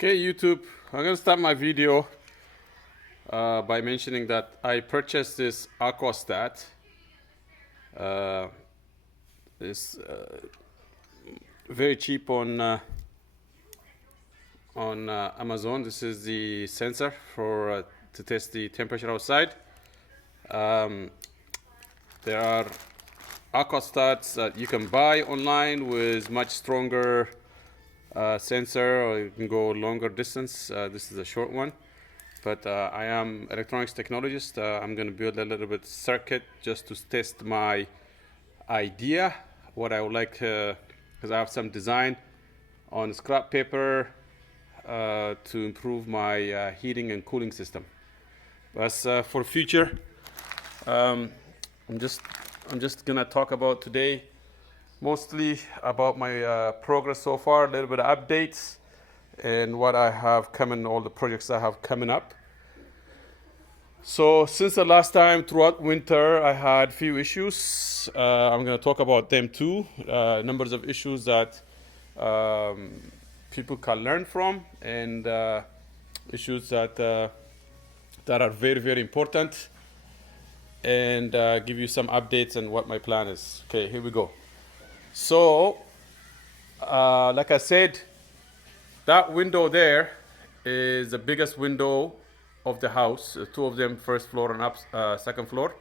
Okay, YouTube, I'm going to start my video by mentioning that I purchased this Aquastat. It's very cheap on Amazon. This is the sensor for to test the temperature outside. There are Aquastats that you can buy online with much stronger sensor, or you can go longer distance. This is a short one, but I am electronics technologist. I'm going to build a little bit circuit just to test my idea, what I would like, because I have some design on scrap paper to improve my heating and cooling system. But for future, I'm just gonna talk about today mostly about my progress so far, a little bit of updates, and what I have coming, all the projects I have coming up. So since the last time, throughout winter, I had few issues. I'm going to talk about them too. Numbers of issues that people can learn from, and issues that are very, very important, and give you some updates on what my plan is. Okay, here we go. So, like I said, that window there is the biggest window of the house. Two of them, first floor and up, second floor,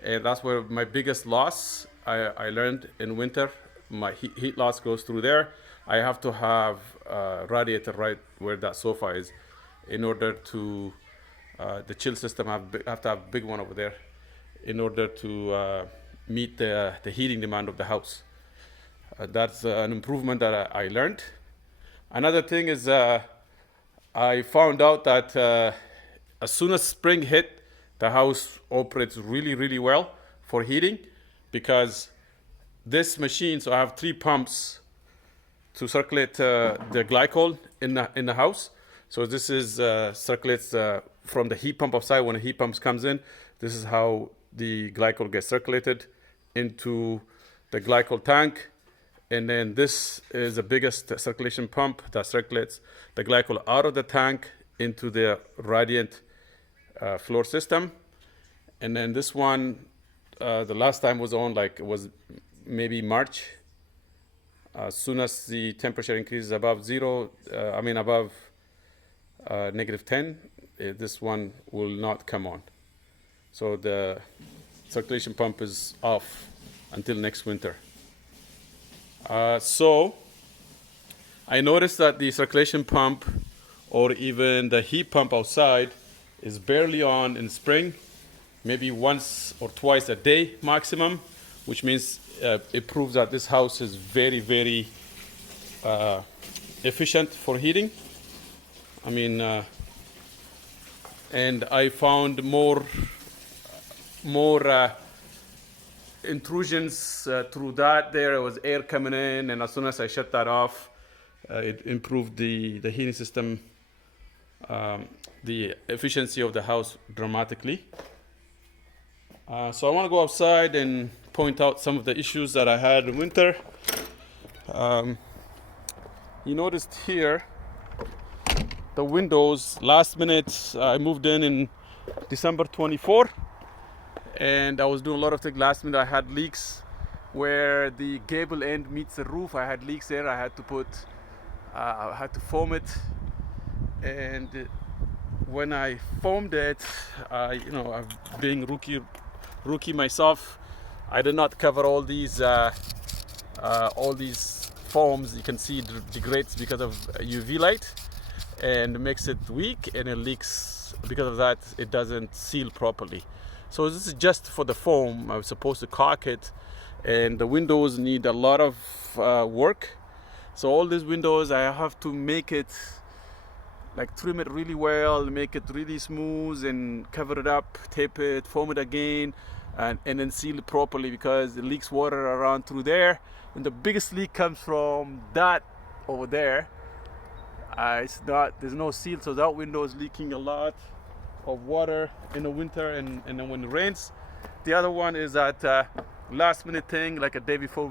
and that's where my biggest loss. I learned in winter, my heat loss goes through there. I have to have a radiator right where that sofa is, in order to the chill system. I have to have a big one over there, in order to meet the heating demand of the house. That's an improvement that I learned. Another thing is I found out that as soon as spring hit, the house operates really, really well for heating, because this machine, so I have 3 pumps to circulate the glycol in the house. So this is circulates from the heat pump outside. When the heat pump comes in, this is how the glycol gets circulated into the glycol tank. And then this is the biggest circulation pump that circulates the glycol out of the tank into the radiant floor system. And then this one, the last time was on, like, it was maybe March. As soon as the temperature increases above zero, above -10, this one will not come on. So the circulation pump is off until next winter. So I noticed that the circulation pump, or even the heat pump outside, is barely on in spring, maybe once or twice a day maximum, which means it proves that this house is very, very efficient for heating. And I found more intrusions through that. There was air coming in, and as soon as I shut that off, it improved the heating system, the efficiency of the house dramatically. So I want to go outside and point out some of the issues that I had in winter. You noticed here the windows. Last minute, I moved in December 24. And I was doing a lot of things last minute. I had leaks where the gable end meets the roof. I had leaks there. I had to foam it. And when I foamed it, being rookie myself, I did not cover all these foams. You can see it degrades because of UV light, and makes it weak, and it leaks. Because of that, it doesn't seal properly. So this is just for the foam. I was supposed to caulk it, and the windows need a lot of work. So all these windows, I have to make it, like, trim it really well, make it really smooth, and cover it up, tape it, foam it again, and then seal it properly, because it leaks water around through there. And the biggest leak comes from that over there. There's no seal, so that window is leaking a lot of water in the winter, and then when it rains. The other one is that last minute thing, like a day before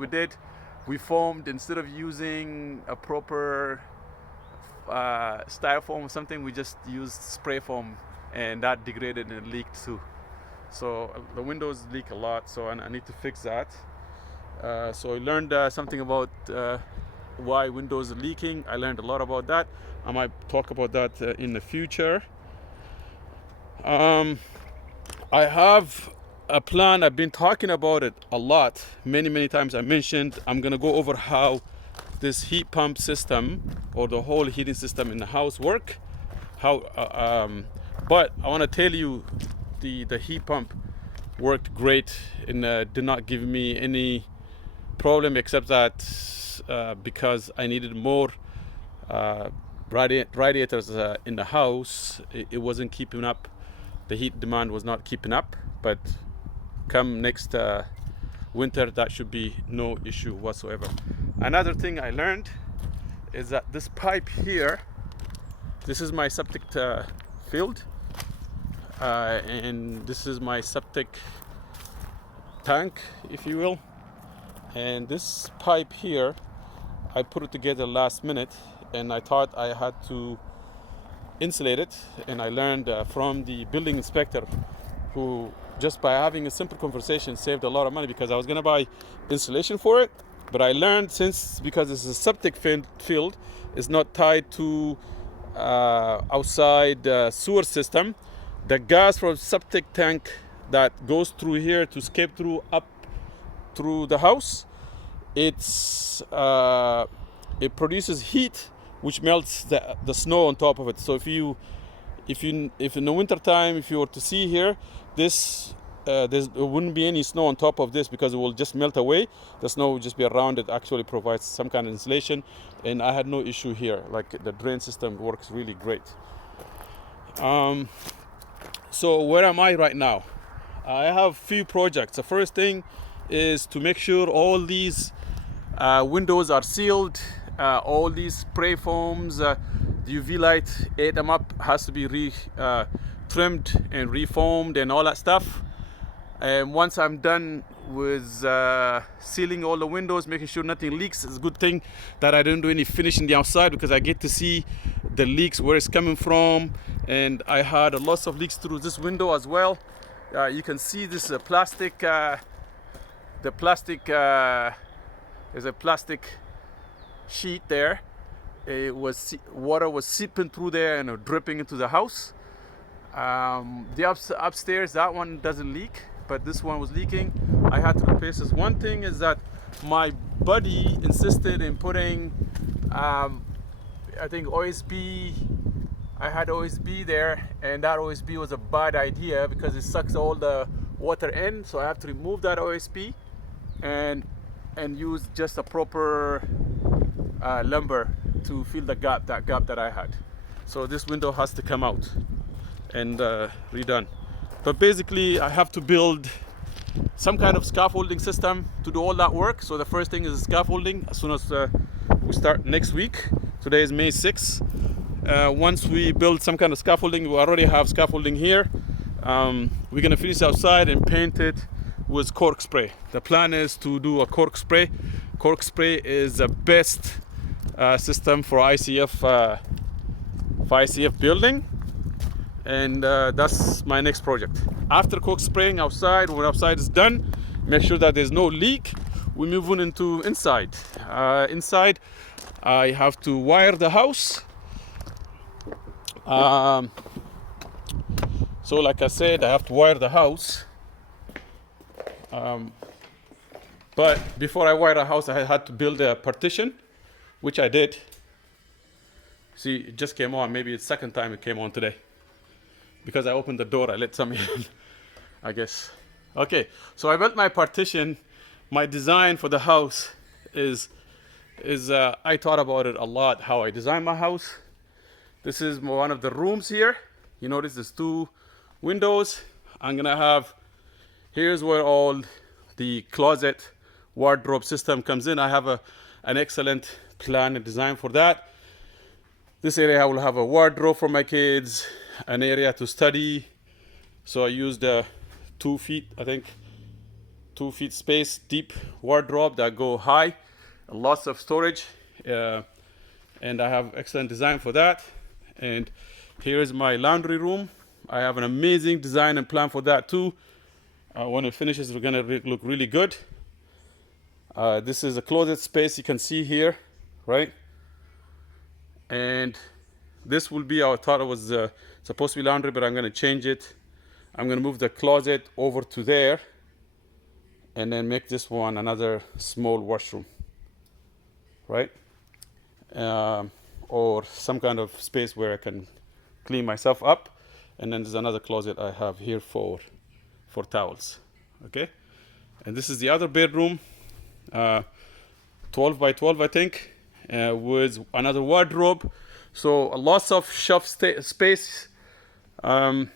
we foamed, instead of using a proper styrofoam or something, we just used spray foam, and that degraded and leaked too. So the windows leak a lot, so I need to fix that. So I learned something about why windows are leaking. I learned a lot about that. I might talk about that in the future. I have a plan. I've been talking about it a lot, many times. I mentioned I'm gonna go over how this heat pump system or the whole heating system in the house work. But I want to tell you, the heat pump worked great and did not give me any problem, except that because I needed more radiators in the house, it wasn't keeping up. The heat demand was not keeping up. But come next winter, that should be no issue whatsoever. Another thing I learned is that this pipe here, this is my septic field, and this is my septic tank, if you will. And this pipe here, I put it together last minute, and I thought I had to insulate it. And I learned from the building inspector, who just by having a simple conversation saved a lot of money, because I was gonna buy insulation for it. But I learned, because it's a septic field, it's not tied to outside sewer system. The gas from septic tank that goes through here to escape through up through the house, it produces heat, which melts the snow on top of it. So if in the winter time, if you were to see here, there wouldn't be any snow on top of this, because it will just melt away. The snow will just be around it. Actually provides some kind of insulation, and I had no issue here. Like, the drain system works really great. So where am I right now? I have few projects. The first thing is to make sure all these windows are sealed. All these spray foams, the UV light ate them up, has to be trimmed and reformed and all that stuff. And once I'm done with sealing all the windows, making sure nothing leaks, it's a good thing that I didn't do any finishing the outside, because I get to see the leaks, where it's coming from. And I had lots of leaks through this window as well. You can see this plastic. There's a plastic sheet there. Water was seeping through there and dripping into the house. The upstairs, that one doesn't leak, but this one was leaking. I had to replace this. One thing is that my buddy insisted in putting, I think OSB. I had OSB there, and that OSB was a bad idea because it sucks all the water in. So I have to remove that OSB and use just a proper lumber to fill that gap that I had. So this window has to come out and redone. But basically, I have to build some kind of scaffolding system to do all that work. So the first thing is scaffolding. As soon as we start next week, today is May 6th. Once we build some kind of scaffolding, we already have scaffolding here. We're gonna finish outside and paint it with cork spray. The plan is to do a cork spray. Cork spray is the best system for ICF building, and that's my next project. After cork spraying outside, when outside is done, make sure that there's no leak. We move on into inside. Inside, I have to wire the house. So like I said, I have to wire the house. But before I wire the house, I had to build a partition, which I did. See, it just came on. Maybe it's the second time it came on today. Because I opened the door, I let some in, I guess. Okay, so I built my partition. My design for the house is I thought about it a lot, how I designed my house. This is one of the rooms here. You notice there's two windows. I'm gonna have, here's where all the closet wardrobe system comes in. I have an excellent plan and design for that. This area I will have a wardrobe for my kids, an area to study. So I used 2 feet, I think, 2 feet space deep wardrobe that go high, lots of storage. and I have excellent design for that. And here is my laundry room. I have an amazing design and plan for that too. When it finishes, we're gonna look really good. This is a closet space you can see here, right? And this will be, I thought it was supposed to be laundry, but I'm gonna change it. I'm gonna move the closet over to there and then make this one another small washroom, right? Or some kind of space where I can clean myself up. And then there's another closet I have here for towels, okay? And this is the other bedroom, 12 by 12, I think, with another wardrobe. So lots of shelf space. This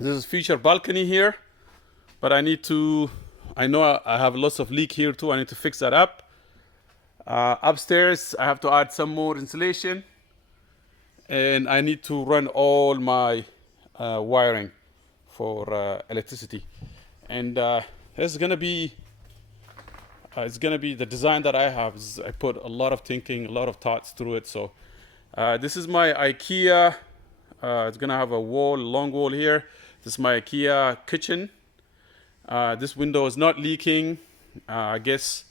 is feature balcony here, but I know I have lots of leak here too. I need to fix that up. Upstairs, I have to add some more insulation, and I need to run all my wiring for electricity. And it's gonna be the design that I have. I put a lot of thinking, a lot of thoughts through it. So this is my IKEA. It's gonna have a long wall here. This is my IKEA kitchen. This window is not leaking. I guess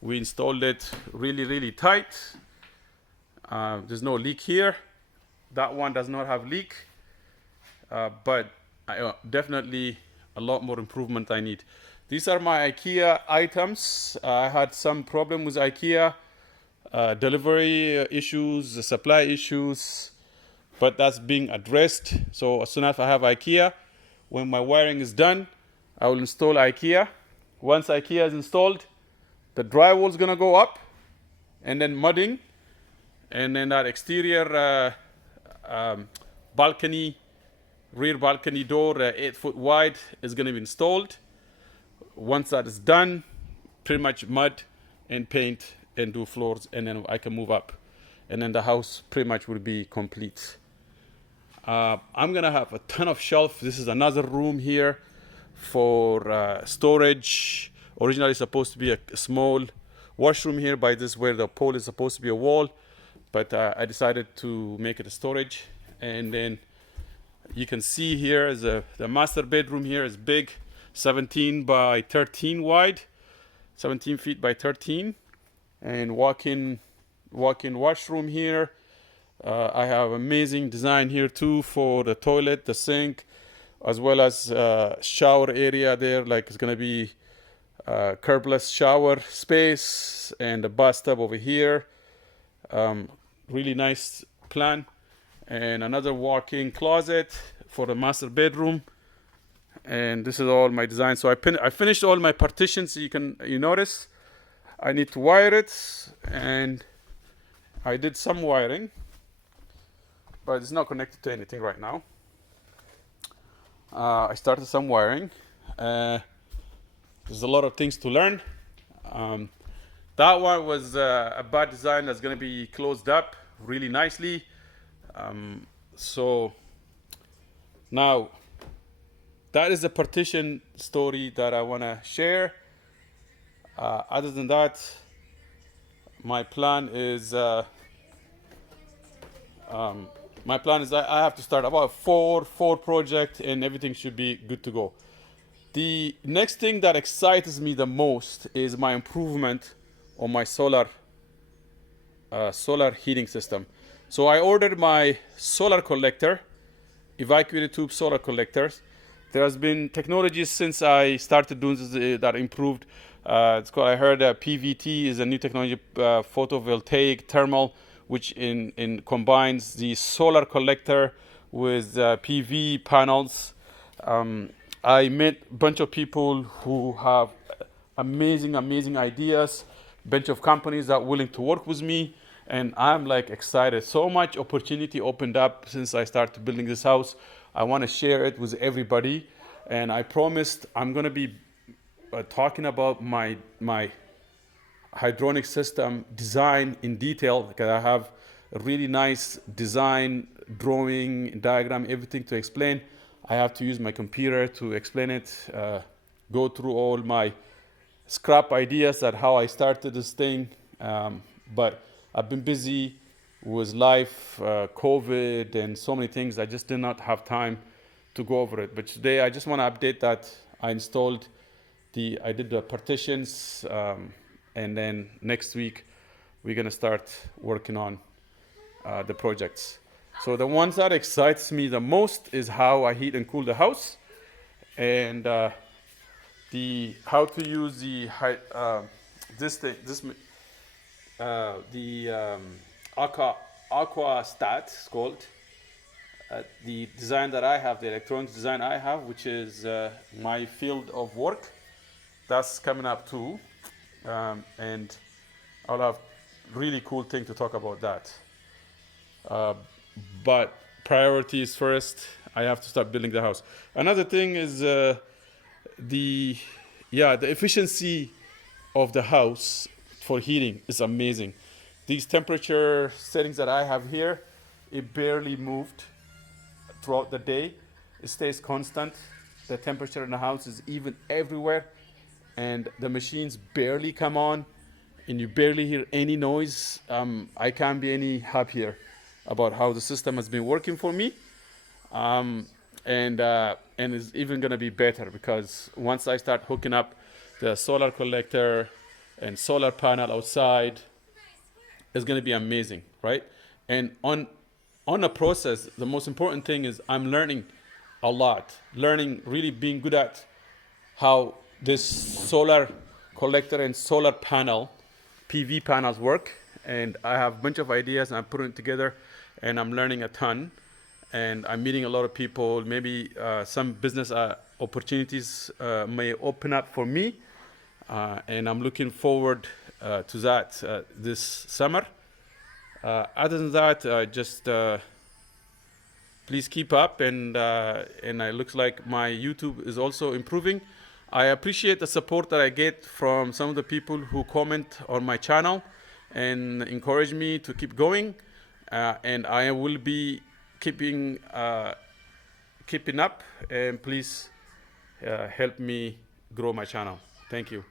we installed it really tight. There's no leak here. That one does not have leak, but definitely a lot more improvement I need. These are my IKEA items. I had some problem with IKEA, delivery issues, supply issues, but that's being addressed. So as soon as I have IKEA, when my wiring is done, I will install IKEA. Once IKEA is installed, the drywall is gonna go up, and then mudding, and then that exterior balcony, rear balcony door, 8 foot wide, is gonna be installed. Once that is done, pretty much mud and paint and do floors, and then I can move up, and then the house pretty much will be complete. I'm gonna have a ton of shelf. This is another room here for storage. Originally supposed to be a small washroom here, by this where the pole is supposed to be a wall, but I decided to make it a storage. And then you can see here is the master bedroom. Here is big, 17 by 13 wide, 17 feet by 13, and walk-in washroom here. I have amazing design here too for the toilet, the sink, as well as shower area there. Like it's gonna be curbless shower space and a bathtub over here. Really nice plan. And another walk-in closet for the master bedroom. And this is all my design. So I finished all my partitions. You notice I need to wire it, and I did some wiring, but it's not connected to anything right now. I started some wiring. There's a lot of things to learn. That one was a bad design that's going to be closed up really nicely. So now that is the partition story that I want to share. Other than that, my plan is I have to start about four projects, and everything should be good to go. The next thing that excites me the most is my improvement on my solar heating system. So I ordered my solar collector, evacuated tube solar collectors. There has been technologies since I started doing this that improved. It's called, I heard PVT is a new technology, photovoltaic thermal, which combines the solar collector with PV panels. I met a bunch of people who have amazing ideas, bunch of companies that are willing to work with me, and I'm like excited. So much opportunity opened up since I started building this house. I want to share it with everybody, and I promised I'm going to be talking about my hydronic system design in detail, because I have a really nice design, drawing, diagram, everything to explain. I have to use my computer to explain it, go through all my scrap ideas at how I started this thing. But I've been busy with life, COVID, and so many things, I just did not have time to go over it. But today, I just want to update that I installed I did the partitions, and then next week we're gonna start working on the projects. So the ones that excites me the most is how I heat and cool the house, and how to use the aqua stat it's called. The design that I have, the electronics design I have, which is my field of work, that's coming up too, and I'll have really cool thing to talk about that. But priorities first. I have to start building the house. Another thing is the efficiency of the house for heating is amazing. These temperature settings that I have here, it barely moved throughout the day. It stays constant. The temperature in the house is even everywhere, and the machines barely come on, and you barely hear any noise. I can't be any happier about how the system has been working for me, and it's even gonna be better because once I start hooking up the solar collector and solar panel outside, it's gonna be amazing, right? And on a process, the most important thing is I'm learning a lot, really being good at how this solar collector and solar panel, PV panels work. And I have a bunch of ideas and I'm putting it together, and I'm learning a ton. And I'm meeting a lot of people. Maybe some business opportunities may open up for me. And I'm looking forward to that this summer. Other than that, just please keep up, and it looks like my YouTube is also improving. I appreciate the support that I get from some of the people who comment on my channel and encourage me to keep going, and I will be keeping up, and please help me grow my channel. Thank you.